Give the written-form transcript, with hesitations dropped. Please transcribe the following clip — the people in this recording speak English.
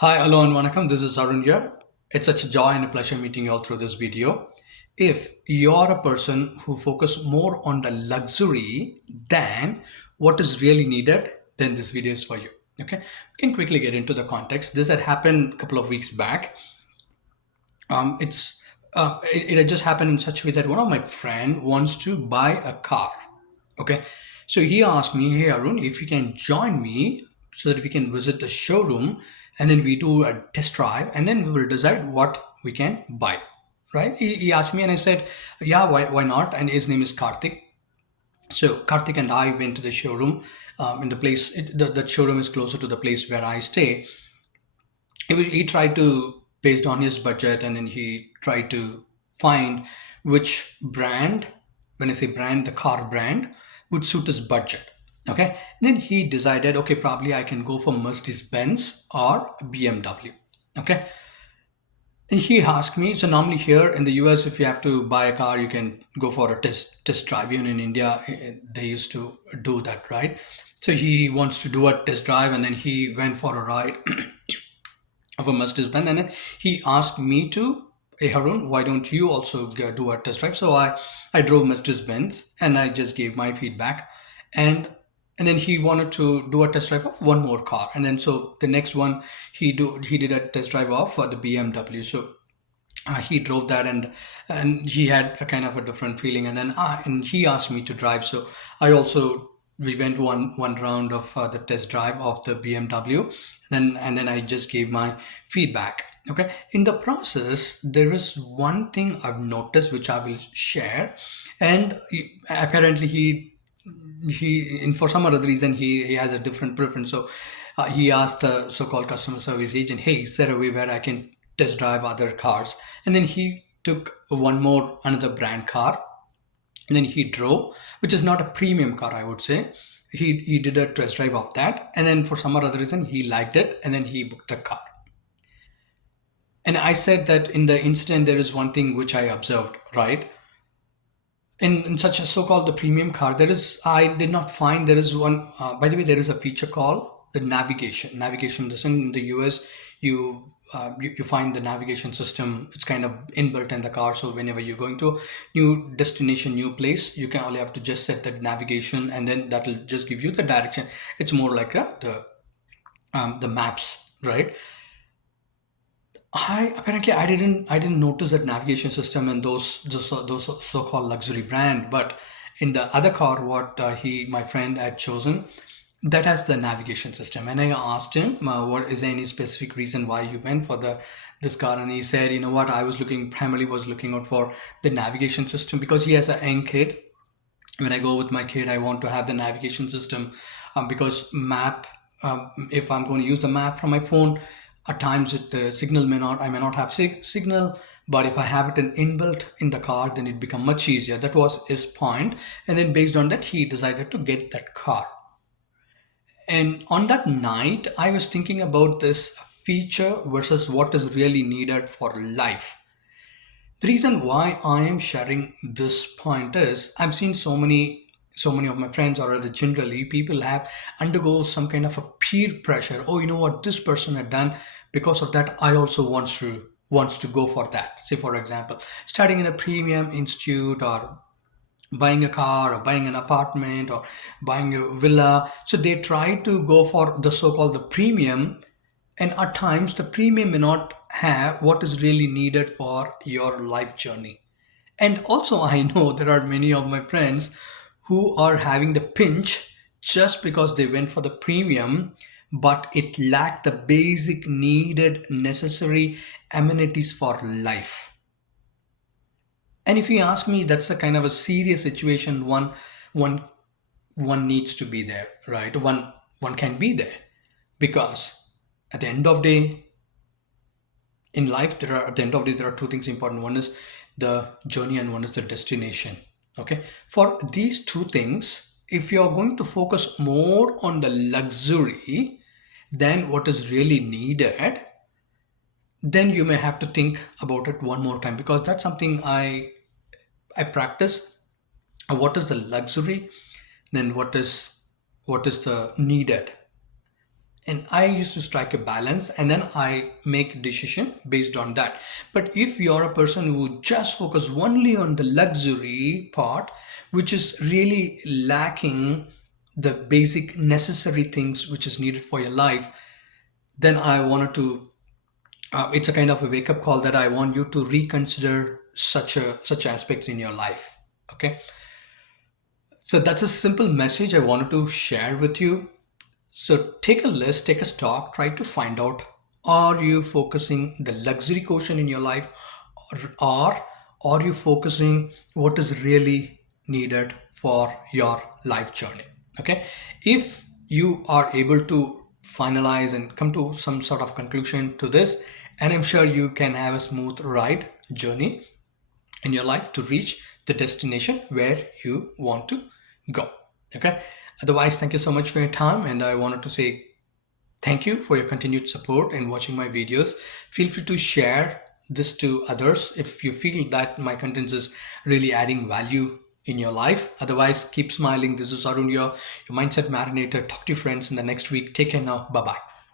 Hi, hello and vanakkam. This is Arun here. It's such a joy and a pleasure meeting you all through this video. If you're a person who focus more on the luxury than what is really needed, then this video is for you. Okay, we can quickly get into the context. This had happened a couple of weeks back. It had just happened in such a way that one of my friend wants to buy a car. Okay, so he asked me, "Hey Arun, if you can join me so that we can visit the showroom and then we do a test drive and then we will decide what we can buy." Right? He asked me and I said, "Yeah, why not?" And his name is Karthik. So Karthik and I went to the showroom. In the place, the showroom is closer to the place where I stay. He tried to, based on his budget, and then he tried to find which brand, when I say brand, the car brand, would suit his budget. Okay, then he decided, okay, probably I can go for Mercedes Benz or BMW. Okay, and he asked me, so normally here in the US, if you have to buy a car, you can go for a test drive. Even in India, they used to do that, right? So he wants to do a test drive, and then he went for a ride of a Mercedes Benz. And then he asked me to, hey Harun, why don't you also do a test drive? So I drove Mercedes Benz and I just gave my feedback. And and then he wanted to do a test drive of one more car. And then so the next one he did a test drive of the BMW. So he drove that and he had a kind of a different feeling and he asked me to drive, so I also we went one round of the test drive of the BMW, and then I just gave my feedback. Okay, in the process there is one thing I've noticed which I will share. And apparently he and for some other reason he has a different preference. So he asked the so-called customer service agent, hey, is there a way where I can test drive other cars? And then he took one more another brand car, and then he drove, which is not a premium car, I would say. He did a test drive of that, and then for some other reason he liked it, and then he booked the car. And I said that in the incident there is one thing which I observed, right? In such a so-called the premium car, there is, I did not find there is one, by the way, there is a feature called the navigation. This in the US, you find the navigation system, it's kind of inbuilt in the car. So whenever you're going to new destination, new place, you can only have to just set the navigation, and then that will just give you the direction. It's more like the maps, right? I apparently I didn't notice that navigation system in those so-called luxury brand, but in the other car, what he my friend had chosen, that has the navigation system. And I asked him, what is there any specific reason why you went for the this car? And he said, you know what, I was looking primarily was looking out for the navigation system because he has a young kid. When I go with my kid, I want to have the navigation system, because map. If I'm going to use the map from my phone, at times the signal I may not have signal, but if I have it inbuilt in the car, then it become much easier. That was his point, and then based on that, he decided to get that car. And on that night, I was thinking about this feature versus what is really needed for life. The reason why I am sharing this point is I've seen so many of my friends, or other generally people, have undergo some kind of a peer pressure. Oh, you know what this person had done, because of that I also wants to go for that. Say for example, studying in a premium institute, or buying a car, or buying an apartment, or buying a villa. So they try to go for the so-called the premium, and at times the premium may not have what is really needed for your life journey. And also I know there are many of my friends who are having the pinch just because they went for the premium, but it lacked the basic needed necessary amenities for life. And if you ask me, that's a kind of a serious situation. One one needs to be there, right? One can be there, because at the end of day, in life, there are at the end of the day there are two things important. One is the journey, and one is the destination. Okay, for these two things, if you are going to focus more on the luxury than what is really needed, then you may have to think about it one more time, because that's something I practice. What is the luxury, then what is the needed. and I used to strike a balance, and then I make decision based on that. But if you're a person who just focus only on the luxury part, which is really lacking the basic necessary things which is needed for your life, then I wanted to it's a kind of a wake up call that I want you to reconsider such aspects in your life. Okay, so that's a simple message I wanted to share with you. So take a list, take a stock, try to find out, are you focusing the luxury quotient in your life, or are you focusing what is really needed for your life journey? Okay. If you are able to finalize and come to some sort of conclusion to this, and I'm sure you can have a smooth ride journey in your life to reach the destination where you want to go. Okay. Otherwise, thank you so much for your time. And I wanted to say thank you for your continued support and watching my videos. Feel free to share this to others if you feel that my content is really adding value in your life. Otherwise, keep smiling. This is Arun, your Mindset Marinator. Talk to your friends in the next week. Take care now. Bye bye.